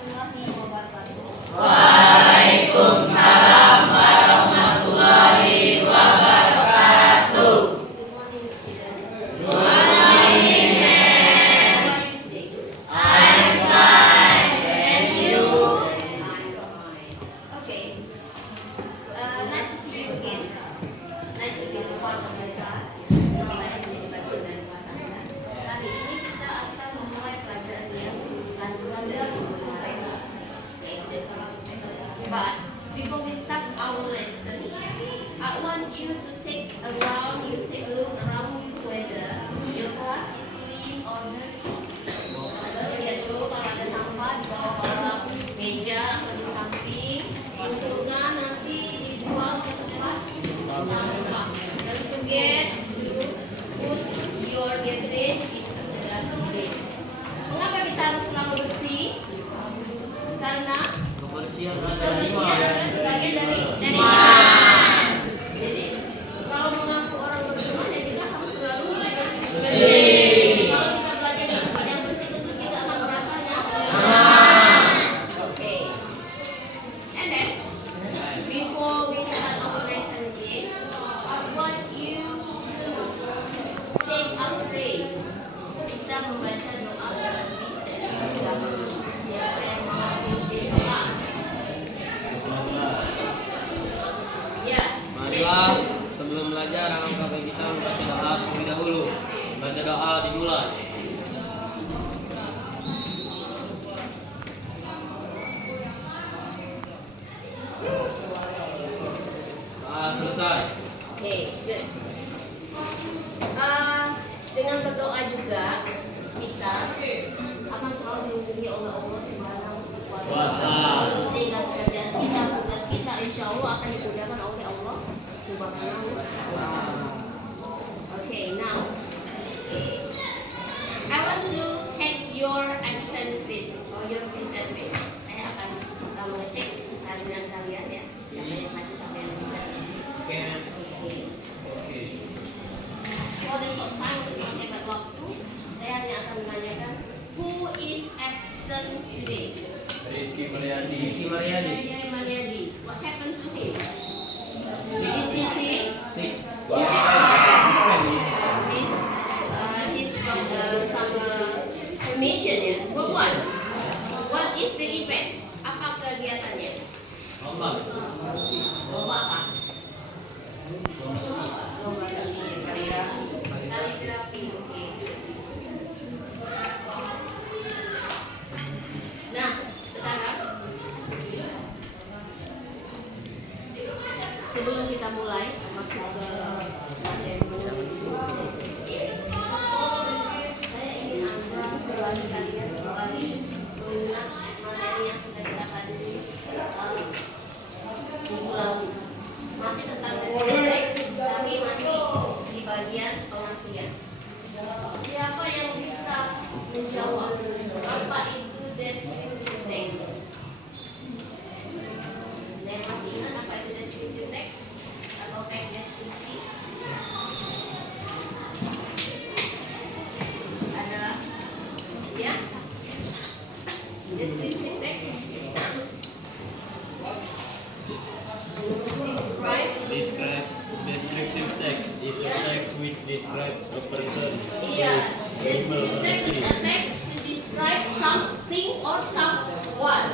warahmatullahi wabarakatuh. Waalaikumsalam warahmatullahi wabarakatuh. Good morning, students. Good morning, ma'am. How are you today? I'm fine. And you? I'm fine. Okay. Nice to see you again. Nice to be a part of my class. Sekarang saya menjadi bagian dari kelas Anda. Kali ini kita akan memulai pelajaran yang lanjutan dari minggu kemarin, yaitu dasar. But before we start our lesson, I want you to take a look around you whether your class is clean or dirty. Lihat dulu kalau ada sampah di bawah meja atau di samping, kumpulkan nanti dibuang ke tempat sampah. Don't forget to put your garbage into the dustbin. Mengapa kita harus selalu bersih? Karena kebersihan adalah sebagian dari iman. Jadi kalau mengaku orang beriman ya kita harus selalu bersih. Kalau kita belajar di tempat yang bersih tentu kita akan merasanya aman. Okay. And then before we start our lesson again, I want you to take a pray. Kita membaca doa terlebih dahulu. Siapa yang mau pimpin doa? Ya. Marilah sebelum belajar alangkah baik kita membaca doa terlebih dahulu. Baca doa dimulai. Doa selesai. Okay, good. Dengan berdoa juga kita akan selalu dilindungi oleh Allah Subhanahu wa Ta'ala, sehingga pekerjaan kita, tugas kita, insya Allah akan dimudahkan oleh Allah Subhanahu wa Ta'ala. Okay, now I want to check your accent list or your present list. Saya akan mengecek harian kalian ya, siapa yang hadir siapa yang tidak. For the short time untuk menghemat waktu, saya hanya akan menanyakan who is absent today? Rizky Mariadi. Rizky Mariadi. What happened to him? Is he sick? Sick. He's got some permission ya. For what? What is the event? Apa kegiatannya? Lomba apa? Lomba seni kaligrafi. Oke. Nah, sekarang sebelum kita mulai masuk ke materi menulis, saya ingin Anda kembali kalian kembali mengingat materi yang sudah kita pelajari minggu lalu. Masih tentang deskripsi, kami masih di bagian pengertian. Siapa yang bisa menjawab apa itu descriptive text? Saya masih ingat apa itu descriptive text atau teks deskripsi? Adalah ya descriptive text. Descriptive text is a text which describes a person, Iya, place, descriptive animal, or text is thing. a text to describe something or someone.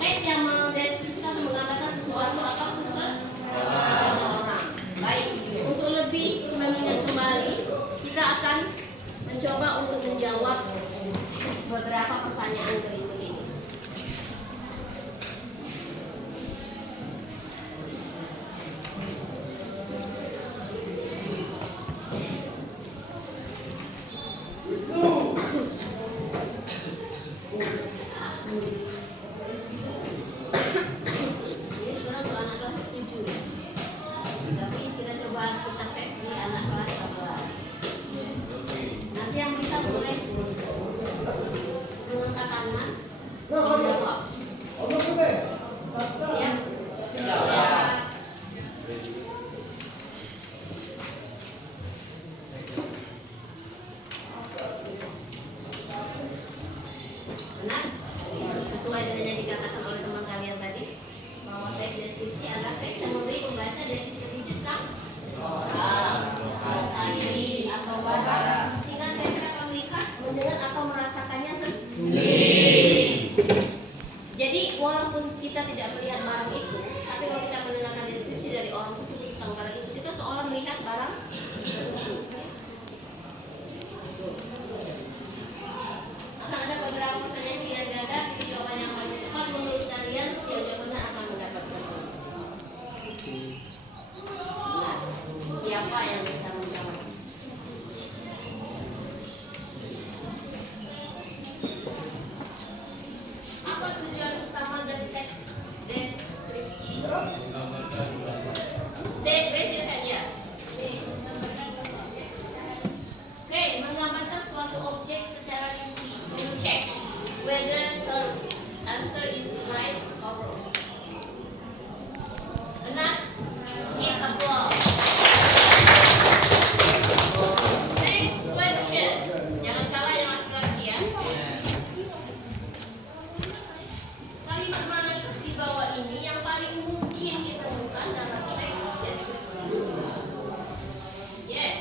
Teks yang mendeskripsikan atau mengatakan sesuatu atau seseorang. Baik, untuk lebih mengingat kembali, kita akan mencoba untuk menjawab beberapa pertanyaan berikut ini. Ini sebenarnya untuk anak kelas 7 ya. Tapi kita coba kita tes di anak kelas 11. Nanti yang bisa boleh mengangkat tangan menjawab. Siap? Benar? Sesuai sesuai dengan yang dikatakan oleh teman kalian tadi, bahwa teks deskripsi adalah teks yang memberi pembaca deskripsi tentang seseorang, prestasi atau barang, sehingga mereka dapat melihat, mendengar atau merasakannya sendiri. Jadi walaupun kita tidak melihat barang itu, tapi kalau kita mendengarkan deskripsi dari orang tersebut tentang barang itu, kita seolah melihat barang tersebut. Akan ada beberapa pertanyaan pilihan ganda, pilih jawaban yang paling tepat menurut kalian. Setiap jawabannya akan mendapatkan poin. Nah, siapa yang bisa menjawab? Apa tujuan utama dari teks deskripsi? Say, raise your hand ya. Oke, menggambarkan suatu objek secara rinci. You check whether the answer is right or wrong. Benar? Give applause. Next question. Jangan kalah yang laki-laki ya. Kalimat mana di bawah ini yang paling mungkin ditemukan dalam teks deskripsi? Yes.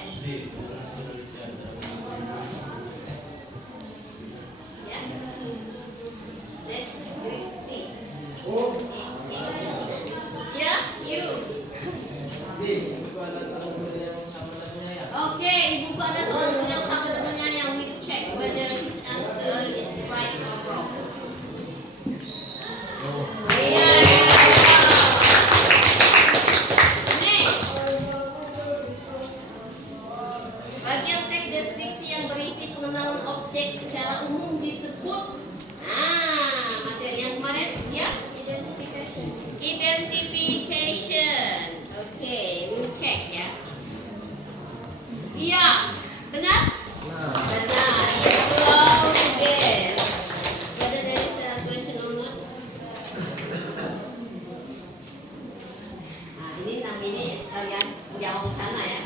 Ya. Deskripsi. Ya, you. Oke, ibuku ada seorang guru yang sama temannya yang we check whether his answer is right or wrong. Iya. Next. Bagian teks deskripsi yang berisi pengenalan objek secara umum disebut materi yang kemarin ya, identification. Oke, we'll check ya. Iya, benar? Benar. Yes, wow, again. Whether there is a question or not? Nah, ini sekalian menjawab sana ya.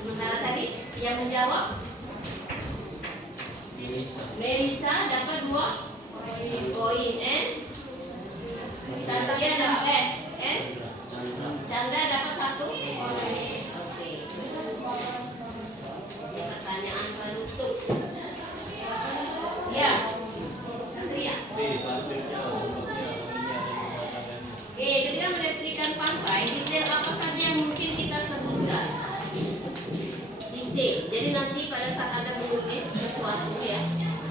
Sementara tadi yang menjawab Melisa dapat 2 poin, and Satria dapat Chandra dapat 1. Oke. Ini pertanyaan penutup. Ya, Satria. Oke, ketika mendefinisikan pantai, detail apa saja yang mungkin kita sebutkan? Detail. Jadi nanti pada saat Anda menulis sesuatu ya,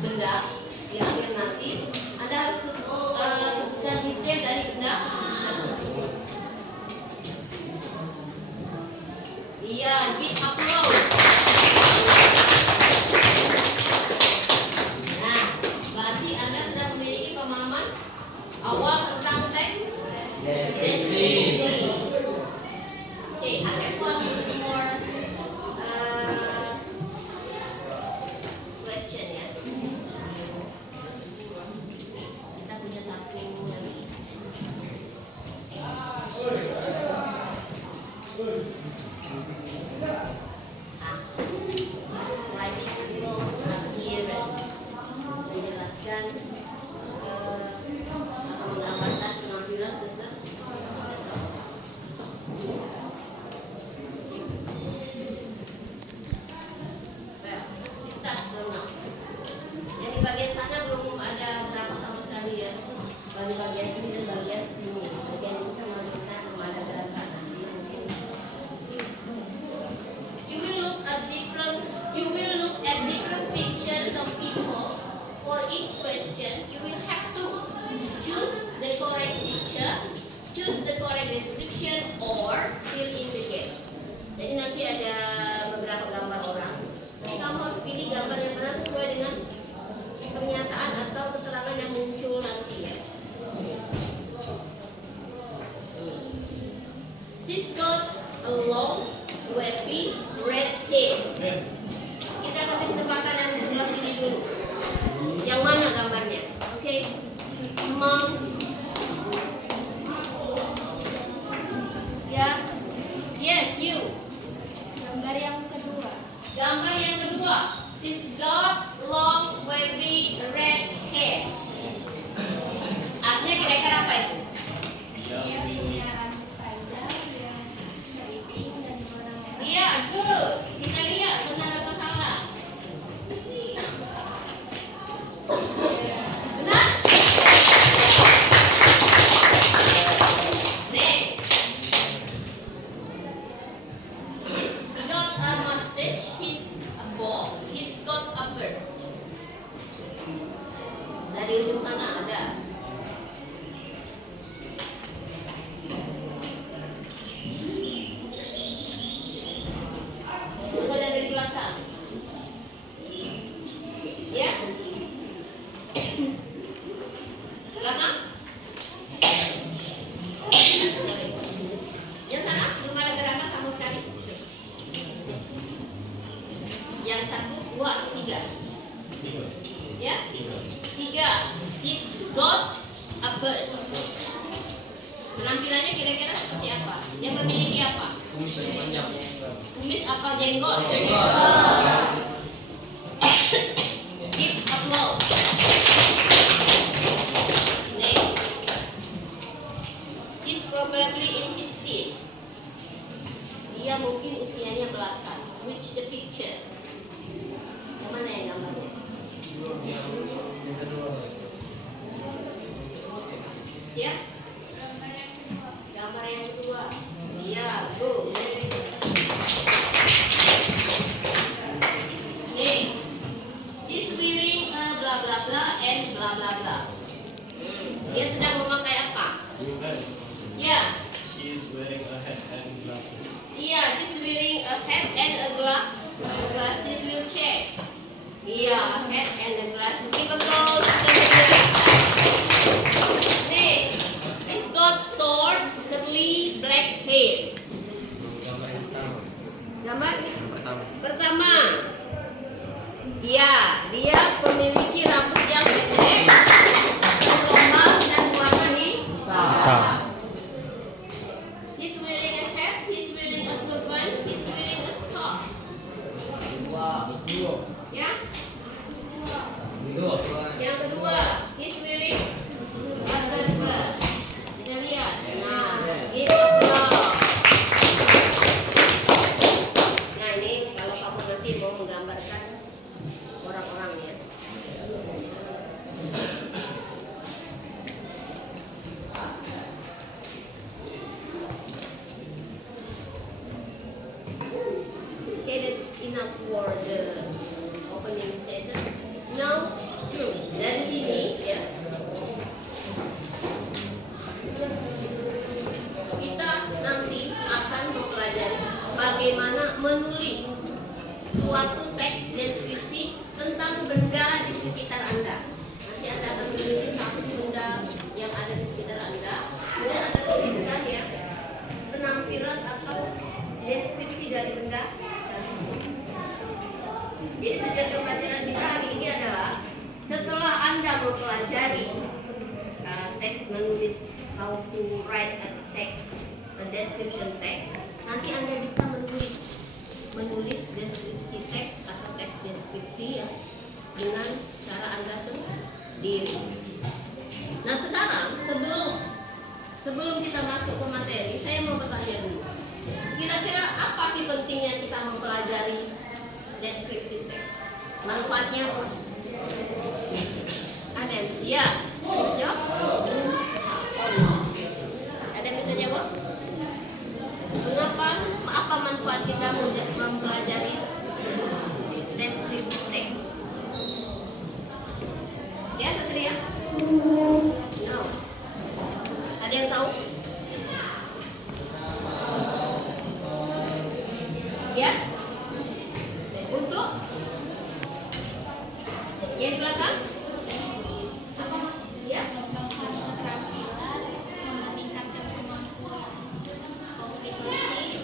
benda di akhir nanti, Anda harus sebutkan detail dari benda tersebut. Iya, give upload. Nah, berarti Anda sudah memiliki pemahaman awal tentang teks deskripsi. Oke, I have one more question ya. Kita punya satu lagi. Describing people's appearance. Menjelaskan atau menggambarkan penampilan seseorang. Well, start from now. Yang di bagian sana belum ada gerakan sama sekali ya. Baru bagian sini dan bagian sini. Bagian ini kan bagian sana belum ada gerakan. Nanti mungkin. You will look at different pictures of people. For each question, you will have to choose the correct picture, choose the correct description, or fill in the gaps. Jadi nanti ada beberapa gambar orang. Jadi kamu harus pilih gambar yang mana sesuai dengan pernyataan atau keterangan yang muncul nanti ya. She's got a long, wavy, red hair. Kita kasih kesempatan yang di sebelah sini dulu. Yang mana gambarnya? Oke. Mom. Ya. Yes, you. Gambar yang kedua. Gambar yang kedua. She's got long, wavy, red di ujung sana ada. Bukan yang dari belakang. Ya. Belakang. Yang sana belum ada gerakan sama sekali. Yang 1, 2, 3. Ya. 3. He's got a bird. Penampilannya kira-kira seperti apa? Dia memiliki apa? Kumis yang panjang. Kumis apa jenggot? Give applause. Next. He's probably in his teens. Dia mungkin usianya belasan. Which the picture? Yang mana yang gambarnya? Yang kedua. Ya. Gambar yang kedua. Iya, go. Nih. She's wearing a bla bla bla and bla bla bla. Dia sedang memakai apa? Ya. She is wearing a hat and glasses. Iya, she's wearing a hat and a glasses wheelchair. Iya, hat and a glasses. Give applause. Nih, he's got short, curly, black hair. Gambar yang pertama. Gambar Pertama. pertama. Iya, dia memiliki rambut yang pendek, gelombang dan warna hitam. He's wearing a hat, he's wearing a turban, he's wearing a scarf. Ya. Dua. Yang kedua, he's wearing a burger. Kita lihat. Nah, ini applause. Nah, ini kalau kamu nanti mau menggambarkan orang-orangnya. Okay, that's enough for the opening session. Now, dari sini ya, kita nanti akan mempelajari bagaimana menulis suatu teks deskripsi tentang benda di sekitar Anda. Nanti Anda akan menulis satu benda yang ada di sekitar Anda, kemudian Anda tuliskan ya penampilan atau deskripsi dari benda tersebut. Jadi tujuan pembelajaran kita hari ini adalah setelah Anda mempelajari teks menulis how to write a text, a description text, nanti Anda bisa menulis deskripsi teks atau teks deskripsi ya dengan cara Anda sendiri. Nah sekarang sebelum kita masuk ke materi, saya mau bertanya dulu. Kira-kira apa sih pentingnya kita mempelajari descriptive text? Manfaatnya apa? Ada yang ya? Jawab? Ada yang bisa jawab? Mengapa? Apa manfaat kita mempelajari descriptive text? Ya, Satria? No. Ada yang tahu? Ya? Untuk yang di belakang? Apa? Ya? Meningkatkan kemampuan komunikasi,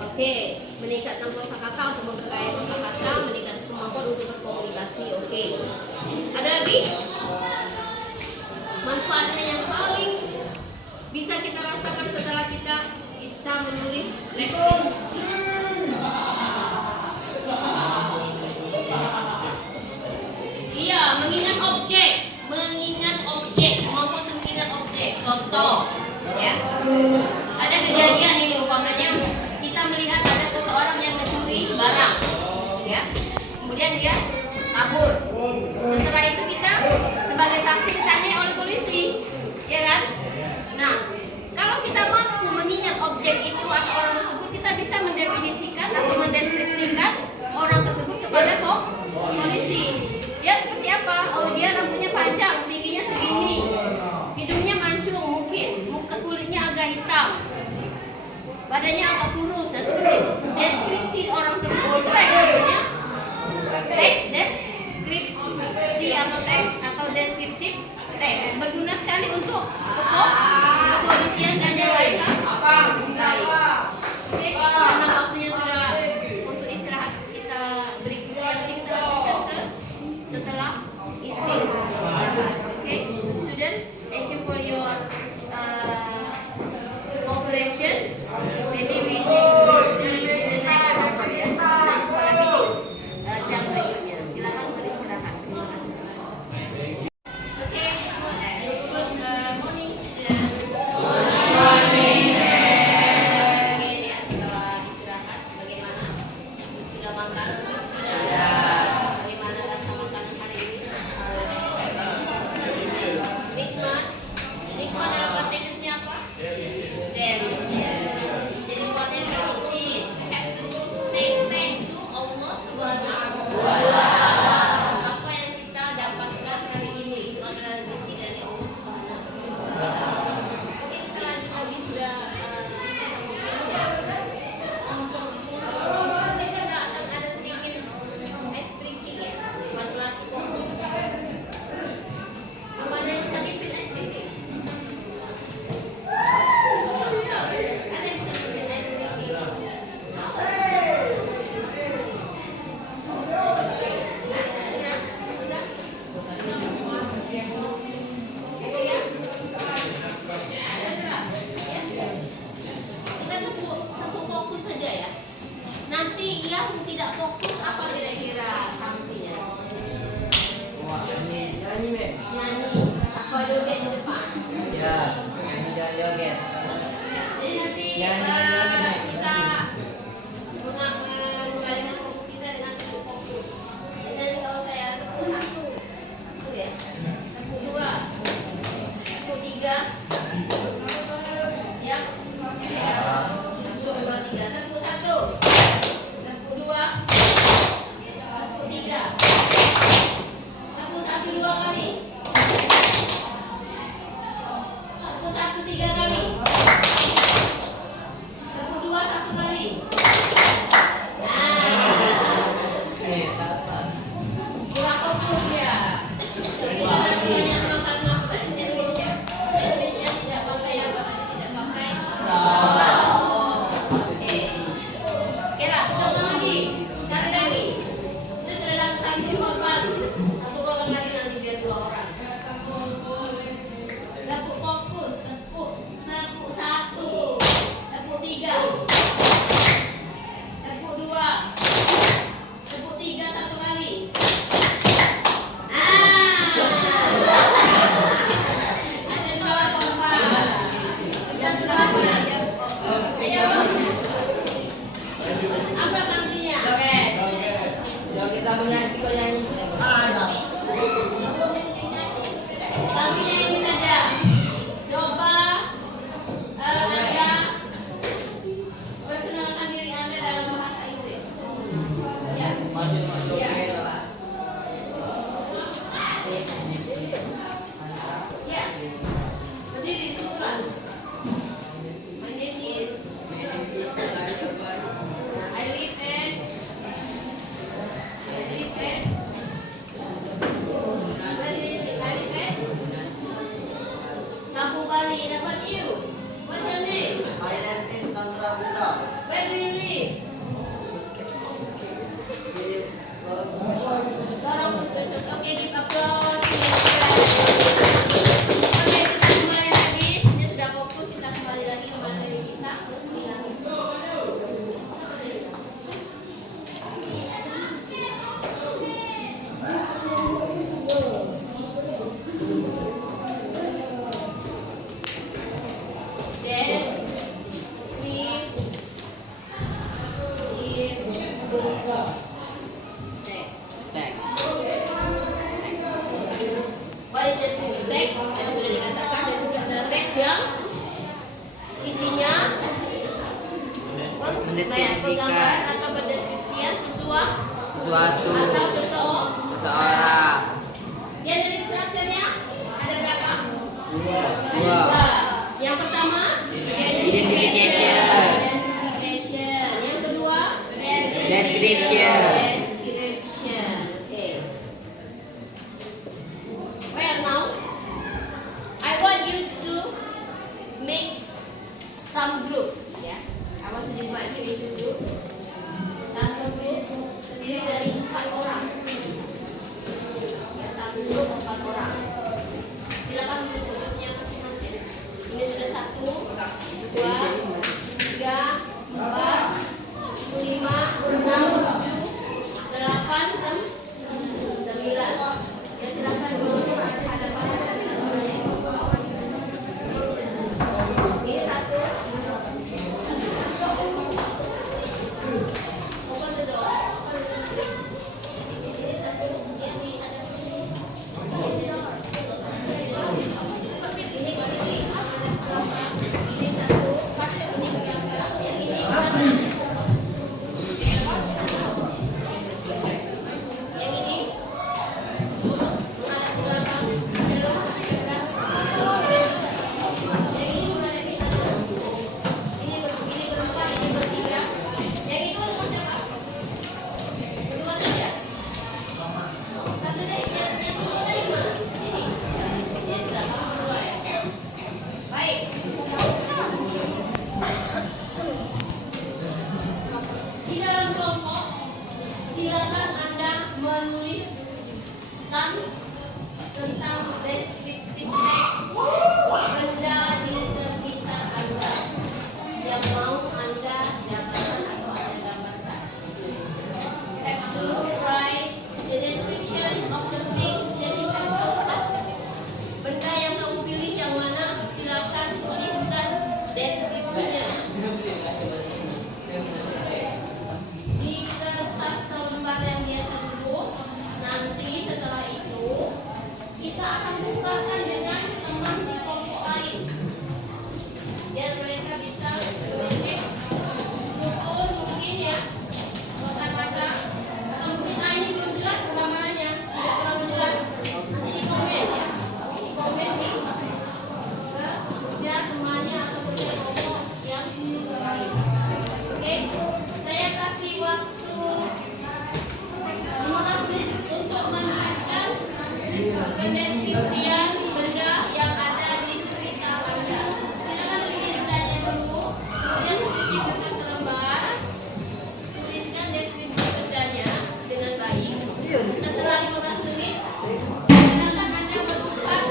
Oke, meningkatkan kosakata untuk memperkaya kosakata, meningkatkan kemampuan untuk berkomunikasi. Oke. Ada lagi? Manfaatnya yang paling bisa kita rasakan setelah kita bisa menulis teks deskripsi. Iya, mengingat objek, kemampuan untuk mengingat objek. Contoh, ya, ada kejadian ini umpamanya kita melihat ada seseorang yang mencuri barang, ya, kemudian dia kabur. Setelah itu kita sebagai saksi ditanyai oleh polisi, ya kan? Nah, kalau kita mampu mengingat objek itu atau orang tersebut, kita bisa mendefinisikan atau mendeskripsikan orang tersebut kepada polisi. badannya agak kurus, nah seperti itu. Deskripsi orang tersebut itu yang namanya teks deskripsi atau teks atau deskriptif teks. Berguna sekali untuk kepolisian dan yang lain. Baik. Oke, karena waktunya sudah untuk istirahat, kita berikut nanti kita lanjutkan ke setelah istirahat. Oke, student, thank you for your cooperation. Maybe we will see you in the next report ya. Kita jumpa lagi di jam berikutnya. Silakan beristirahat. Terima kasih. Oke, good morning student. Oke, ya setelah istirahat, bagaimana? Sudah makan? Bagaimana rasa makanan hari ini? Nikmat. Nikmat dalam bahasa Inggrisnya apa? Delicious. Jadi buatnya please have to say thank to Allah Subhanahu wa Ta'ala atas apa yang kita dapatkan hari ini. Itu adalah rezeki dari Allah Subhanahu wa Ta'ala. Oke, kita lanjut lagi sudah ya. Nanti kita akan ada sedikit ice breaking ya. Buat latih fokus. Apa ada yang bisa pimpin ice breaking? Ada yang bisa pimpin ice breaking? Kita tepuk fokus saja ya. Nanti yang tidak fokus apa kira-kira sanksinya? Nyanyi apa joget di depan? Yes, nyanyi dan joget. Jadi nanti Nyanyi. kita mengalihkan fokus kita dengan tepuk fokus. Jadi nanti kalau saya tepuk satu, itu ya, tepuk dua, tepuk tiga, siap? Tepuk dua tiga, tepuk satu, tepuk dua, tepuk tiga, tepuk satu dua kali, tepuk satu tiga kali. Tepuk dua satu kali. Kurang fokus ya. Kita nanti banyak makan apa tadi sandwich ya. Sandwich yang tidak pakai apa tadi tidak pakai. Oke. Oke lah, kita ulang lagi. Sekali lagi. Itu sudah dalam satu korban. Satu korban lagi nanti biar 2 orang. Tepuk fokus, tepuk satu, tepuk tiga, tepuk dua, tepuk tiga satu kali. Ada 2 korban. Kita sudah ya. Ayo. Apa sanksinya? Joget sama nyanyi, kok nyanyi. Sanksinya ini saja. Coba Anda perkenalkan diri Anda dalam bahasa Inggris. Ya. Ya. Ya. Berdiri duluan. My name is I live at Kampung Bali. And about you? What's your name? My name is Tantra Buddha. Where do you live? Lorong Puskesmas. Oke, give applause. Oke, kita kembali lagi. Ini sudah fokus. Kita kembali lagi ke materi kita. Thanks. What is descriptive text? Tadi sudah dikatakan descriptive text yang isinya Mendeskripsikan penggambaran atau pendeskripsian sesuatu, atau seseorang. Genetic structure-nya ada berapa? 2. Yang pertama Identification. Baik. Di dalam kelompok, silakan Anda menuliskan tentang deskriptif teks benda di sekitar Anda yang mau Anda nyatakan atau Anda gambarkan. Have to write the description of the things that you have chosen. Benda yang kamu pilih yang mana, silakan tuliskan deskripsinya. Di kertas selembar yang biasa dulu. Nanti setelah itu kita akan bukakan dengan teman di kelompok lain biar mereka bisa mengecek betul mungkin ya kosakata atau mungkin ini belum jelas gambarannya, tidak terlalu jelas, nanti di komen ya, di komen nih kerja temannya atau kerja kelompok yang lain. Oke, saya kasih waktu 15 menit untuk menuliskan pendeskripsian benda yang ada di sekitar Anda. Silakan pilih bendanya dulu, kemudian di kertas selembar tuliskan deskripsi bendanya dengan baik. Setelah 15 menit, silakan Anda bertukar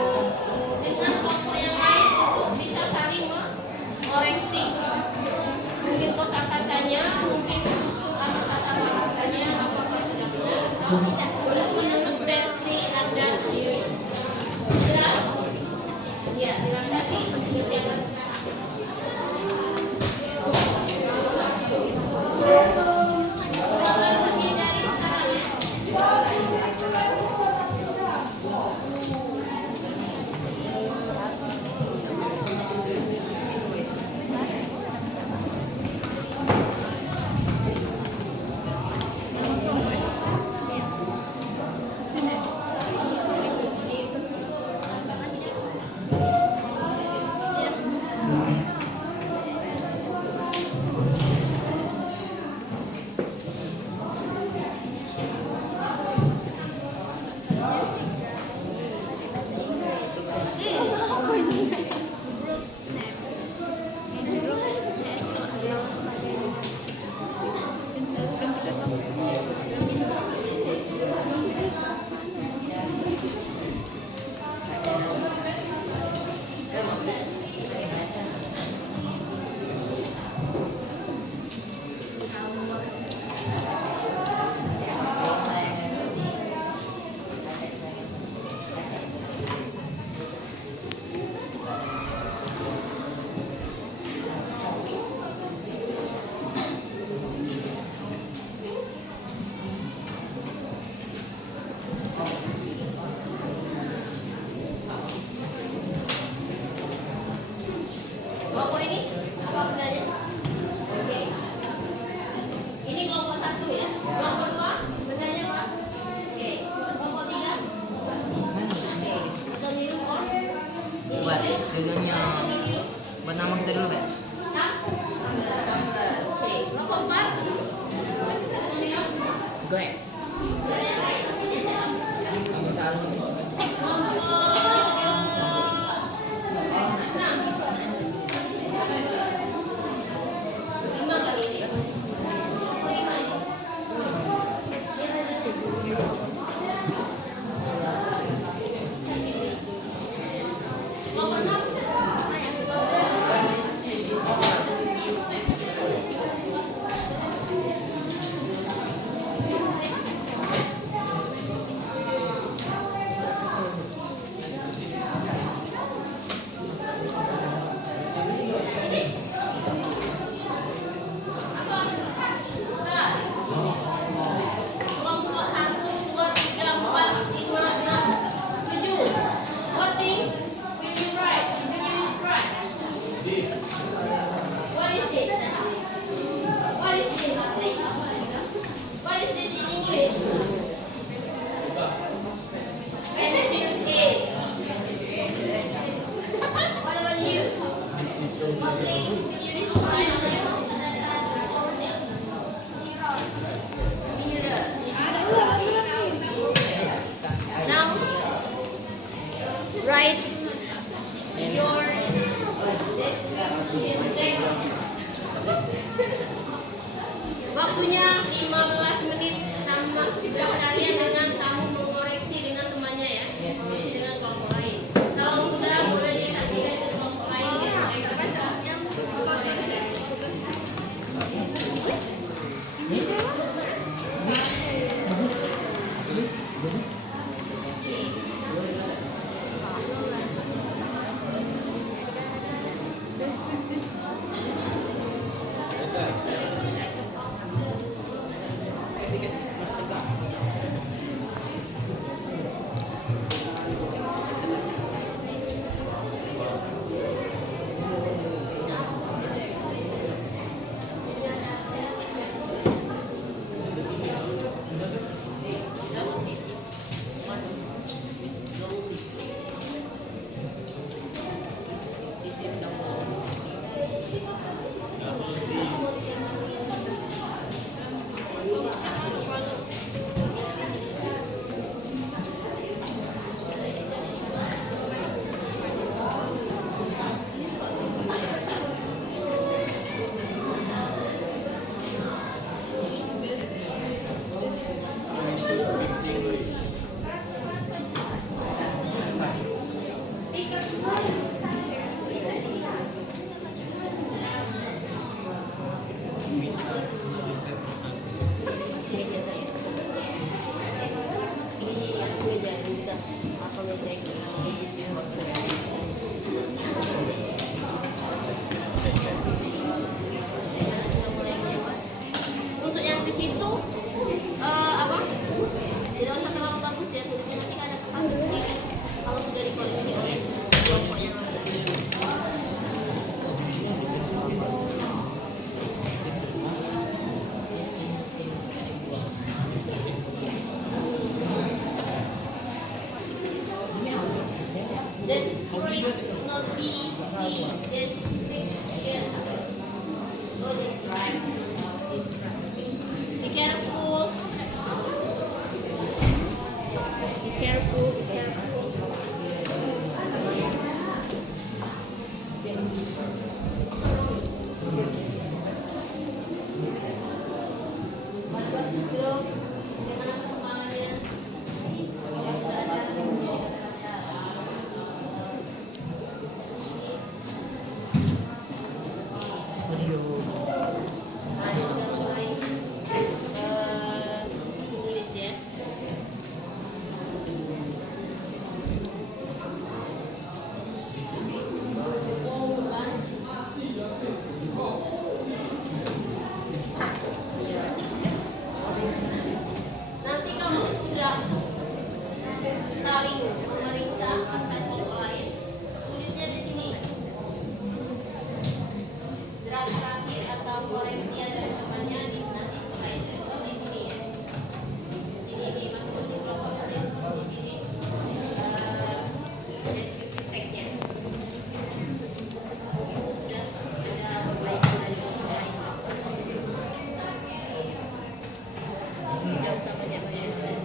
dengan kelompok yang lain untuk bisa saling mengoreksi. Mungkin kosakatanya, mungkin struktur atau kata bahasanya apakah sudah benar atau tidak. Menurut versi Anda sendiri. Jelas? Ya, silakan dikerjakan sekarang. 15 menit dari sekarang ya. Kelompok ini apa bendanya? Oke. Ini kelompok 1 ya. Kelompok 2 bendanya apa? Oke. Kelompok 3. Oke. Atau minum or? Ini Buat guys. judulnya. Minum. Buat nama kita dulu kan? Tumbler. Oke. Kelompok 4. Minum. Glass. Bendanya lain. Kamu salah. write your description text. Waktunya 15 menit sama sekalian dengan kamu mengoreksi dengan temannya ya. Mengoreksi dengan kelompok lain. Kalau sudah boleh disaksikan ke kelompok lain ya. Mengoreksi. Sini aja saya. Ini atas meja ini kita atau meja yang di sini. Untuk yang di situ apa? Tidak usah terlalu bagus ya tulisnya, nanti ada kertas sendiri kalau sudah dikoreksi oleh kelompok yang ada. Describe, not be description. Go describe. Be careful. Be careful. Be careful. What was this group? Bagaimana perkembangannya? Apakah sudah ada tulis ya. Nanti kalau sudah saling memeriksa antar kelompok lain, tulisnya di sini. Draft terakhir atau koreksian dari temannya nanti slide di sini ya. Sini di masing-masing kelompok tulis di sini deskripsi tag-nya. Sudah ada perbaikan dari kelompok lain. Tidak usah banyak-banyak.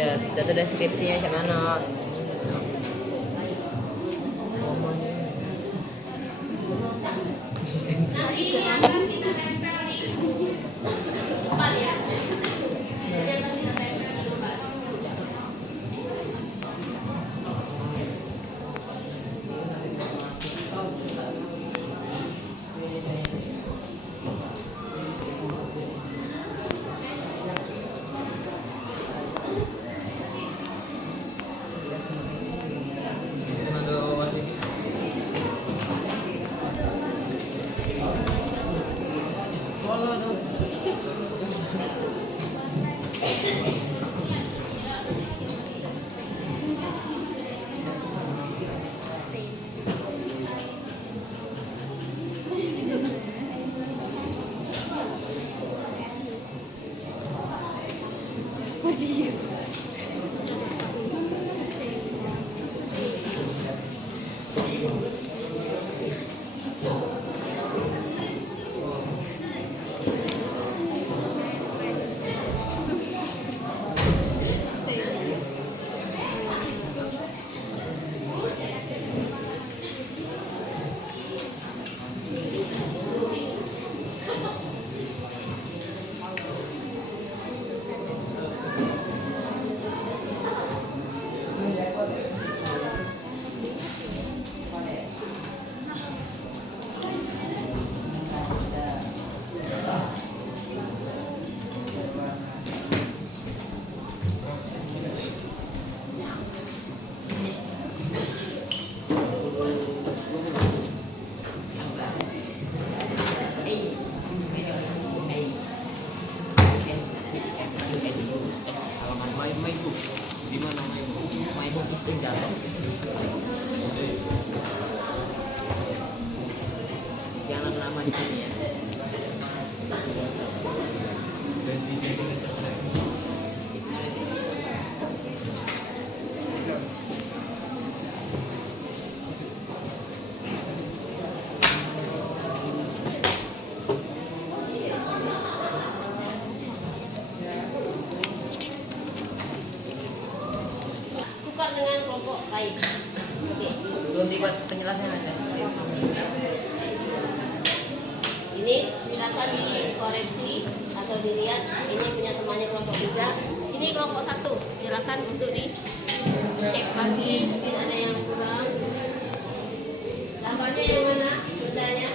Ya, sudah ada deskripsinya macam mana. Nanti akan kita tempel di depan ya. Nanti akan kita tempel di depan. Belum dibuat penjelasan deskripsi. Ini silakan dikoreksi atau dilihat. Ini punya temannya kelompok 3. Ini kelompok 1. Silakan untuk dicek lagi. Mungkin ada yang kurang. Gambarnya yang mana? Bendanya?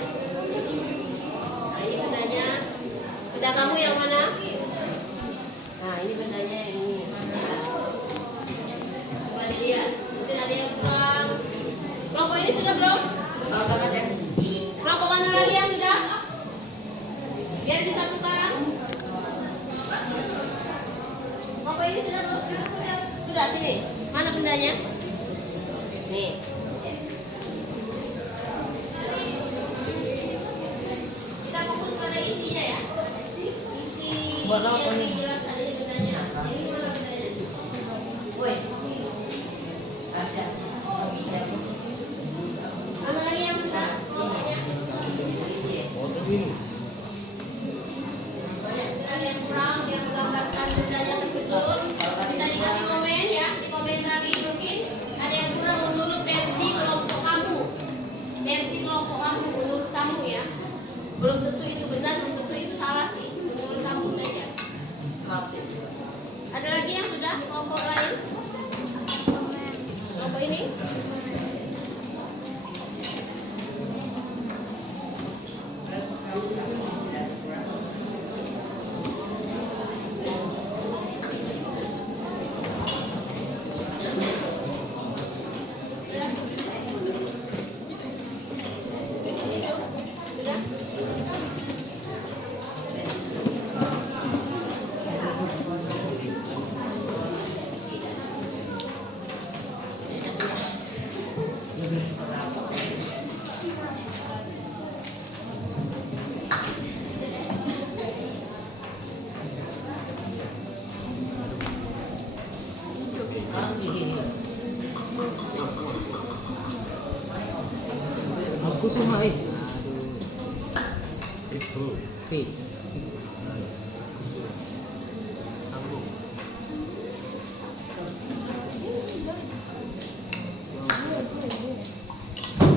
Nah, ini bendanya. Benda kamu yang mana? Nah, ini bendanya yang ini. Coba dilihat. Mungkin ada yang kurang. Kelompok ini sudah belum? Kelompok mana lagi yang sudah? Biar disatukan. Kelompok ini sudah belum? Sudah, sini. Mana bendanya? Nih. Kita fokus pada isinya ya. Isi Buat apa nih? jelas tadi bendanya. Ini mana bendanya? Woi. Mana lagi yang sudah? Isinya. Banyak ada yang kurang, yang menggambarkan bendanya terkhusus. Bisa dikasih komen ya, di komen lagi mungkin ada yang kurang menurut versi kelompok kamu. Versi kelompok kamu menurut kamu ya. Belum tentu itu benar, belum tentu itu salah sih. Menurut kamu saja. Ada lagi yang sudah kelompok lain? Kelompok ini? Sudah? Aku semua Itu. Sambung.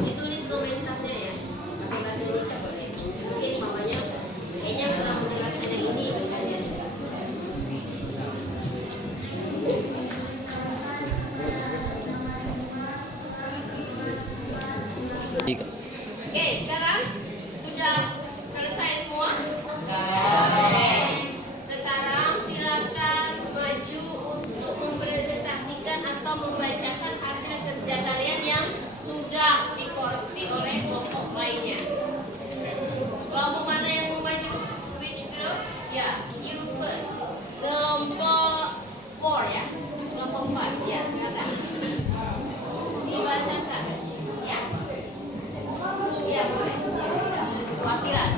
Ditulis komentarnya ya. Pakai bahasa Indonesia boleh. Mungkin makanya kayaknya kurang mendengarkan yang ini bendanya. Oke, sekarang sudah selesai semua? Oke. Sekarang silakan maju untuk mempresentasikan atau membacakan hasil kerja kalian yang sudah dikoreksi oleh kelompok lainnya. Kelompok mana yang mau maju? Which group? Ya, you first. Kelompok 4 ya. Kelompok 4. Ya, silakan. Dibacakan. Ya. Ya, boleh. Tidak. Wakilan.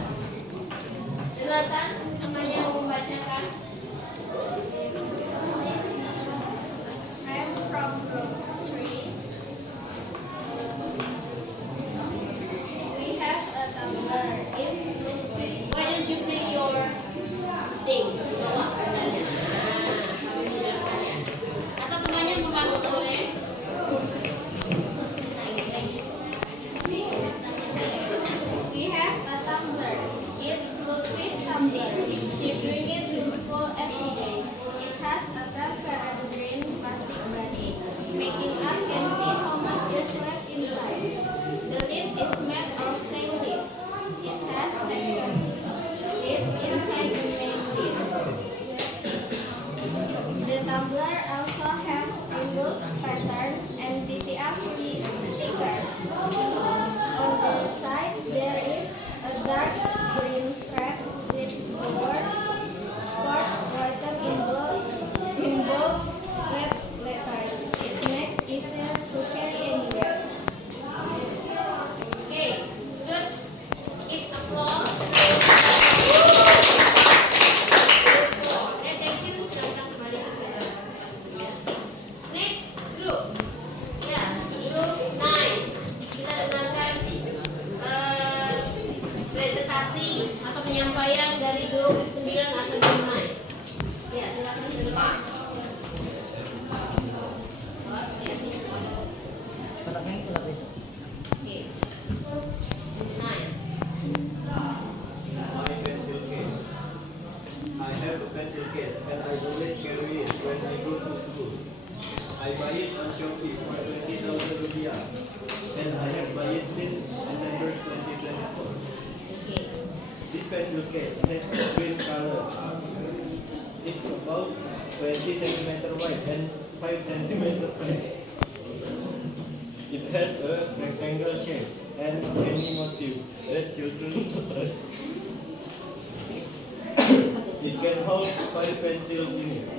Silakan temannya mau membacakan. I'm from group 3. We have a tumbler. It's this way. Why don't you bring your things? Bawa bendanya. Nah, kami jelaskan ya. Atau temannya membantu oleh. We have a tumbler. It's Lutfi's tumbler. She brings it to school every day. It has a transparent green plastic body, making us can see how much is left inside. The lid is made of stainless. It has second lid inside the main lid. The tumbler also have Windows pattern and BTF stickers. On the side there is a dark green strap with the word sport written in bold red letters. It makes easier to carry anywhere. Okay, good. Give applause. Okay, thank you. Silakan kembali ke tempat. Ya. Next group. Ya, group 9. Kita dengarkan presentasi atau penyampaian dari group 9 atau group 9. Ya, silakan ke depan. Oh, hati-hati. Kotaknya itu tapi. Yeah. And I have bought it since December 2024. Okay. This pencil case has a green color. It's about 20 centimeter wide and 5 centimeter high. It has a rectangle shape and any motif that children like. It can hold 5 pencils in it.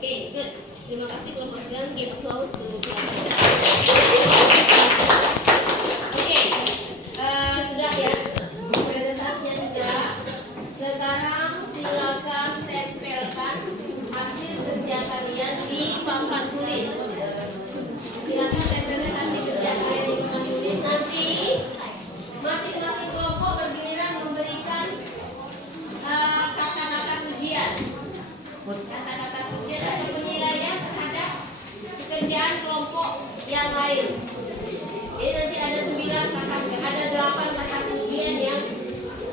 Okay, good. Terima kasih kelompok 9. Give applause to kelompok 9. Oke, sudah ya. Presentasinya sudah. Sekarang silakan tempelkan hasil kerja kalian di papan tulis. Silakan tempelkan hasil kerja kalian di papan tulis. Nanti masing-masing kelompok bergiliran memberikan kata-kata pujian. Kata-kata pujian atau penilaian terhadap pekerjaan kelompok yang lain. Jadi nanti ada 8 kata pujian yang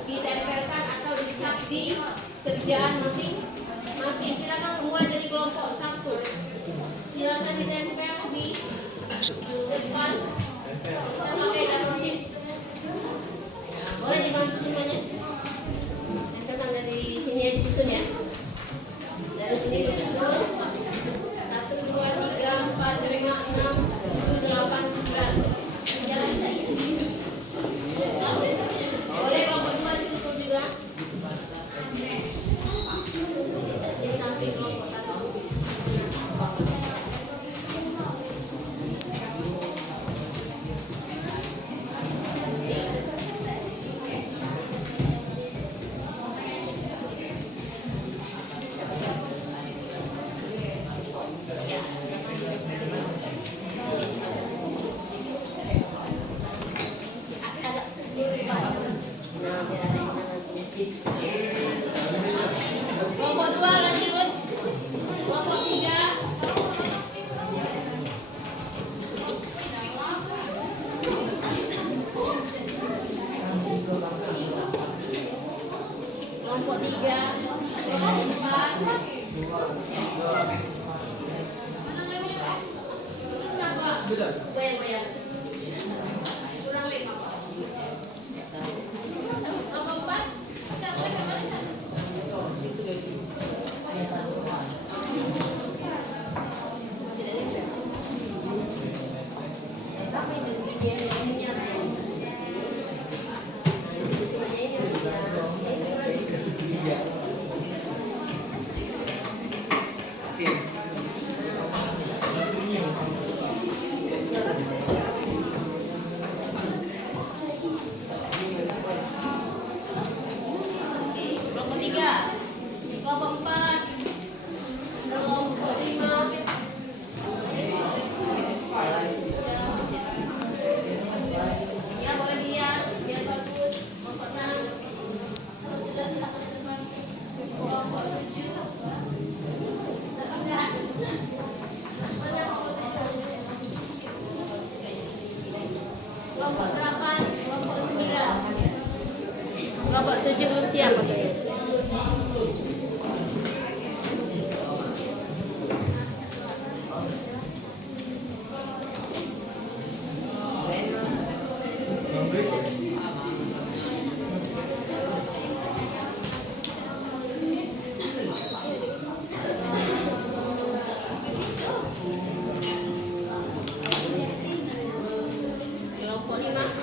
ditempelkan atau dicap di kerjaan masing-masing. Silakan mulai dari kelompok 1. Silakan ditempel di depan. Kita pakai double sheet. Boleh dibantu semuanya. Tempelkan dari sini ya, disusun ya. Dari sini disusun 1, 2, 3, 4, 5, 6, 7, 8, 9. Boleh kelompok 2 disusun juga. Di samping kelompok 1. Kelompok 2 lanjut. Kelompok 3. Kelompok 3. Kelompok 4. Goyang-goyang. Kurang lemak. Kelompok 4. Kelompok 3. Kelompok 4. Kelompok 5. Ya, boleh dihias biar bagus. Kelompok 6. Sudah silakan ke depan. Kelompok 7. Enggak. Mana kelompok 7? Kelompok 8. Kelompok 9. Kelompok 7 belum siap katanya. Kelompok 5.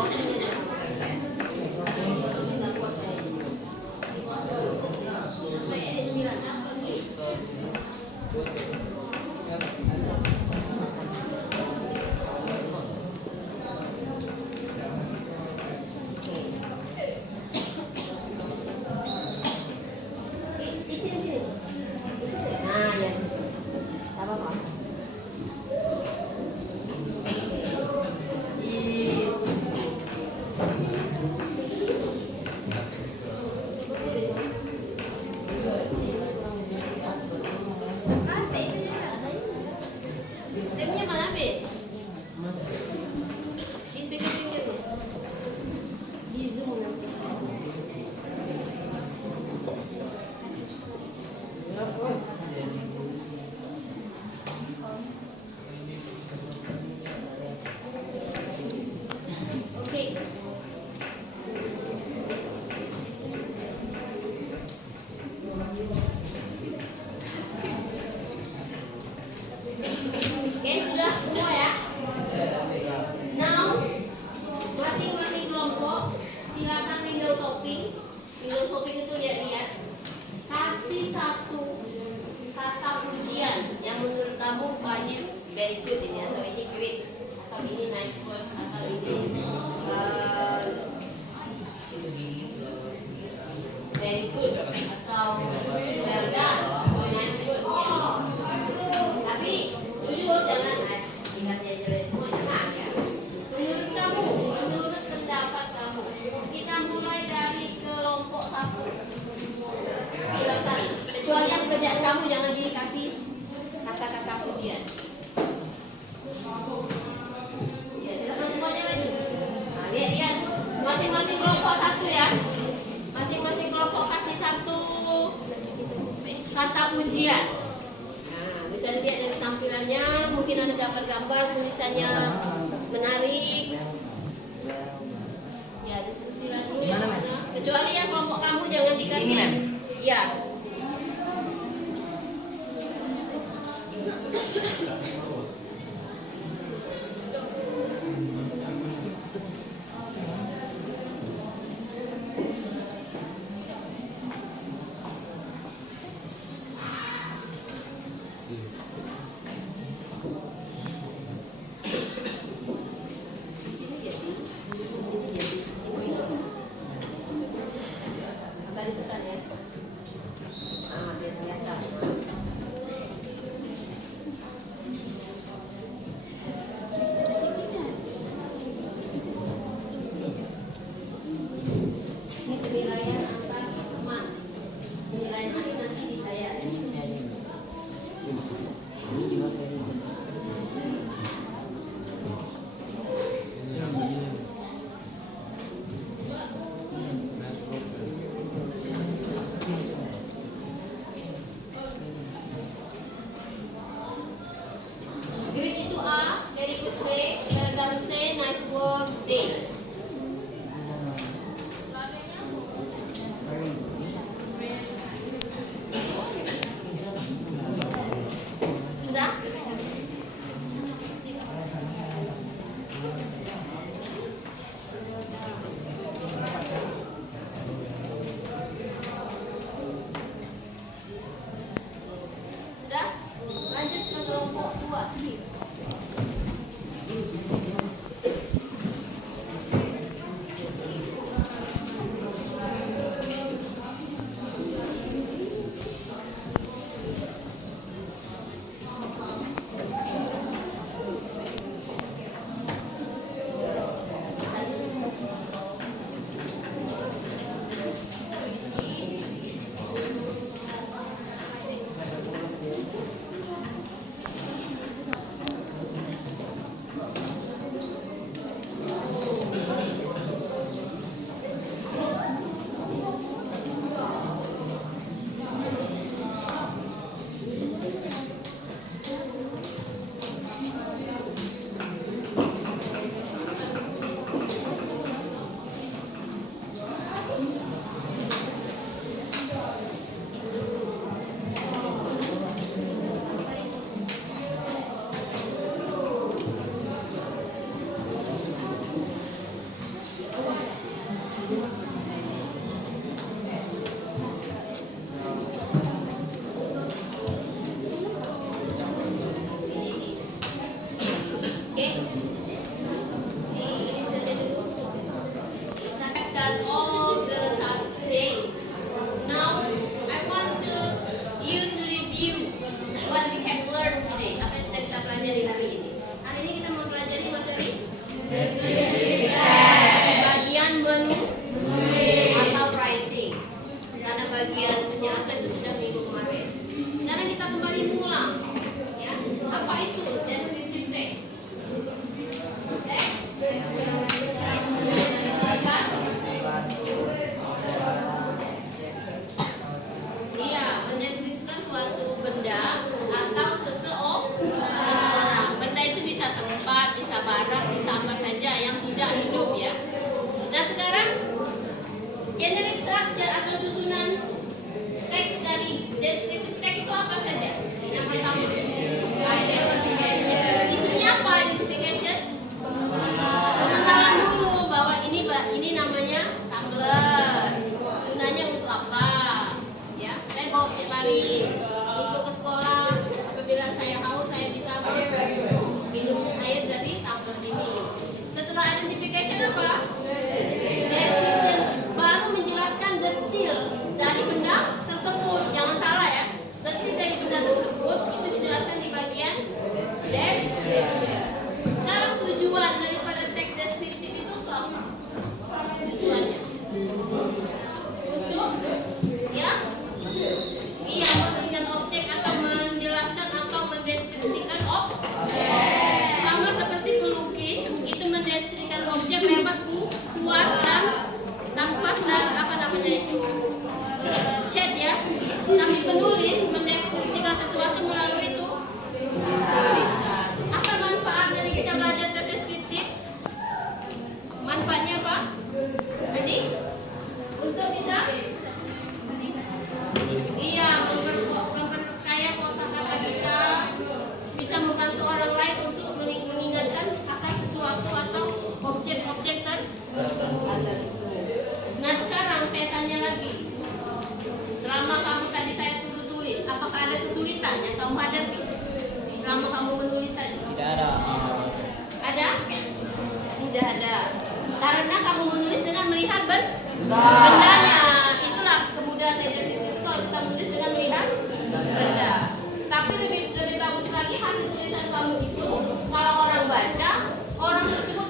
bawah sini aja sama kayak. Nggak kuat kayak. Di bawah sini. Sampai ini 9. Di sini. Nah, ya. Tak apa-apa. Jamnya mana habis? Di pinggir-pinggir tuh. Di zoom nanti. Oke. Oke, sudah semua ya. Now, masing-masing kelompok silakan window shopping. Window shopping itu lihat-lihat. Kasih satu kata pujian yang menurut kamu banyak very good ini atau ini great atau ini nice word atau ini very good atau well done atau nice good ya. Tapi jujur jangan dikasih aja dari semua jangan ya. Menurut kamu, menurut pendapat kamu, kita mulai dari kelompok 1. Silakan. Kecuali yang kerjaan kamu jangan dikasih kata-kata pujian. Ya, silakan semuanya maju. Nah, lihat. Masing-masing kelompok 1 ya. Masing-masing kelompok kasih 1 kata pujian. Nah, bisa dilihat dari tampilannya, mungkin ada gambar-gambar, tulisannya menarik. Ya, diskusikan dulu yang mana. Kecuali yang kelompok kamu jangan dikasih. Sini, Mem. Ya. Di sini ya sih. Di sini ya sih. Agak ditekan ya. hari untuk ke sekolah. Apabila saya haus, saya bisa minum air dari tumbler ini. Setelah identification apa? Description, baru menjelaskan detail dari benda tersebut. Jangan salah ya. Detail dari benda tersebut itu dijelaskan di bagian description. Sekarang tujuan daripada teks deskriptif itu apa? Tujuannya untuk ya iya memberikan objek atau menjelaskan atau mendeskripsikan objek. Sama seperti pelukis itu mendeskripsikan objek lewat kuas dan kanvas dan apa namanya itu cat ya. Tapi penulis mendeskripsikan sesuatu melalui itu tulisan. Apa manfaat dari kita belajar teks deskriptif? Manfaatnya apa? Tadi untuk bisa iya memperkaya kosakata kita, bisa membantu orang lain untuk mengingatkan akan sesuatu atau objek-objek tertentu. Nah sekarang saya tanya lagi, selama kamu tadi saya tulis, apakah ada kesulitan yang kamu hadapi selama kamu menulis tadi? Tidak ada. Ada? Tidak ada. Karena kamu menulis dengan melihat bendanya. Itulah kemudahan dari itu kalau kita menulis dengan melihat benda. Tapi lebih bagus lagi hasil tulisan kamu itu kalau orang baca, orang tersebut